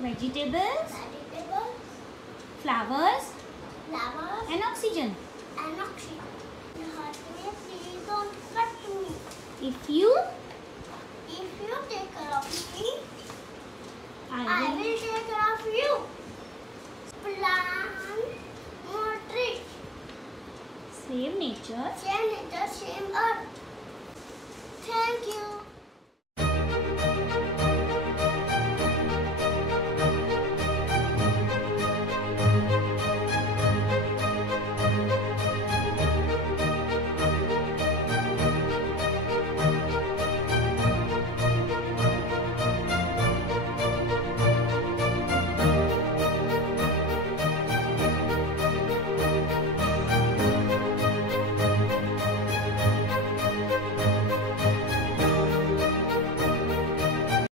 vegetables, flowers, and oxygen. Please don't cut me. If you take care of me, I will take care of you. Plant more trees. save nature. Save nature, save earth. Thank you.